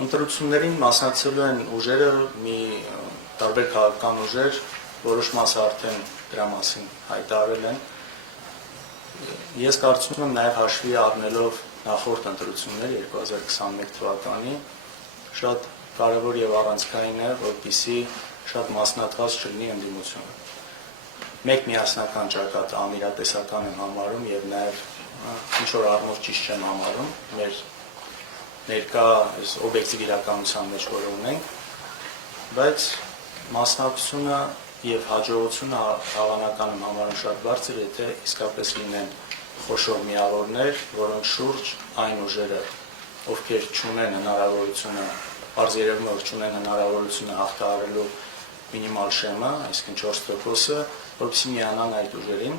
Ընտրություններին մասնակցելու են ուժերը, մի տարբեր քաղաքական ուժեր, որոշ մասը արդեն դրա մասին հայտարարել են։ Ես կարծում եմ նաև հաշվի առնելով նախորդ ընտրություններ 2021 թվականի, շատ կարևոր եւ առանցքային է, որպեսզի շատ մասնատված չլինի ընդդիմությունը։ Մեկ միասնական ճակատ անիրատեսական եմ համարում եւ նաեւ ինչ որ առումով ճիշտ չեմ համարում մեր ներկա այս օբյեկտիվ իրականության մեջ որ ունենք, բայց մասնակցությունը եւ հաջողությունը հավանական եմ համարում շատ բարձր, եթե իսկապես լինեն խոշոր միավորներ, որոնց շուրջ այն ուժերը, ովքեր չունեն հնարավորությունը, բարձ երևում է, որ չունեն հնարավորությունը հաղթահարելու մինիմալ շեմը, այսինքն 4%-ը, որպեսզի միանան այդ ուժերին։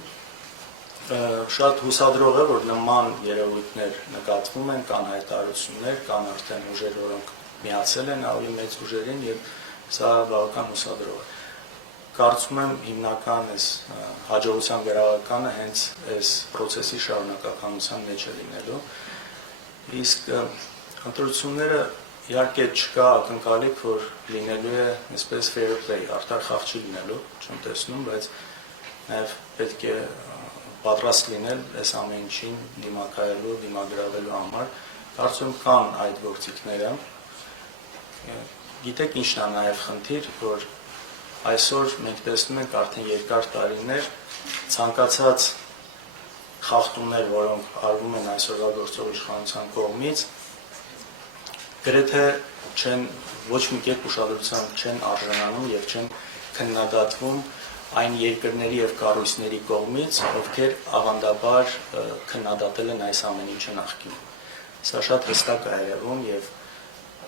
Շատ հուսադրող է, որ նման երևույթներ նկատվում են, կան հայտարարություններ, կան արդեն ուժեր, որոնք միացել են ավելի մեծ ուժերին եւ սա բավական հուսադրող է։ Կարծում եմ հիմնական այս հաջողության գրավականը հենց այս process-ի շարունակականության մեջ է լինելու։ Իսկ ընտրությունները իհարկե չկա ակնկալիք, որ լինելու է այսպես fair play, արդար խաղ չի լինելու, չեմ տեսնում, բայց նաեւ պետք է պատրաստ լինել այս ամեն ինչին դիմակայելու, դիմագրավելու համար։ Կարծում եմ կան այդ գործիքները։ Գիտեք ինչն է նաև խնդիր, որ այսօր մենք տեսնում ենք արդեն երկար տարիներ ցանկացած խախտումներ, որոնք արվում են այսօրվա գործող իշխանության կողմից, գրեթե չեն ոչ մի կերպ ուշադրության չեն արժանանում եւ չեն քննադատվում այն երկրների եւ կառույցների կողմից, ովքեր ավանդաբար քննադատել են այս ամեն ինչը նախկինում։ Սա շատ հստակ է երևում եւ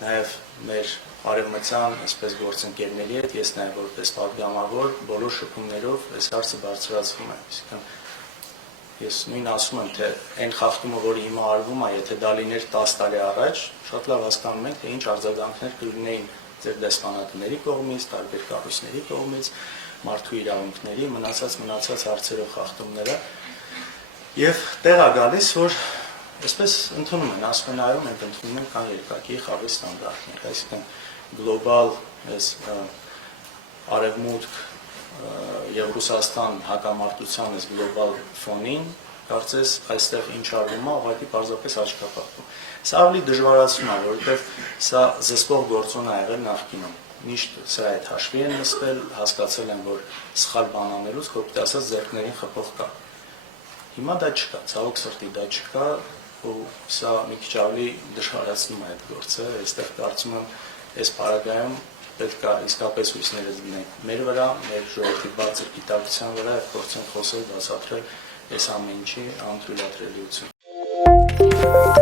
նաեւ մեր արևմտյան այսպես գործընկերների հետ ես նաեւ որպես պատգամավոր բոլոր շփումներով այս հարցը բարձրացվում եմ։ Այսինքն ես նույն ասում եմ, թե այն խախտումը, որը հիմա արվում է, եթե դա լիներ 10 տարի առաջ, շատ լավ հասկանում ենք, թե ինչ արձագանքներ կլինեին ձեր դեսպանատների կողմից, տարբեր կառույցների կողմից, մարդու իրավունքների, մնացած հարցերով խախտումները եւ տեղ է գալիս, որ այսպես ընդունում են, ասում են այո, մենք ընդունում ենք կան երկակի խաղի ստանդարտներ, այսինքն գլոբալ այս արևմուտք եւ Ռուսաստան հակամարտության այս գլոբալ ֆոնին, կարծես այստեղ ինչ արվում է, ուղղակի պարզապես աչքապատում։ Սա ավելի դժվարացնում է, որովհետեւ սա զսպող գործոն է եղել նախկինում։ Միշտ սրա հետ հաշվի են նստել, հասկացել են, որ սխալ բան անելուց կոպիտ ասած ձեռքներին խփող կա։ Հիմա դա չկա, ցավոք սրտի դա չկա, ու սա մի քիչ ավելի դժվարացնում է այդ գործը, այստեղ կարծում եմ այս պարագայում պետք է իսկապես հույսները դնենք մեր վրա, մեր ժողովրդի բարձր գիտակցության վրա եւ փորձենք խոսել, բացատրել այս ամեն ինչի անթույլատրելիություն։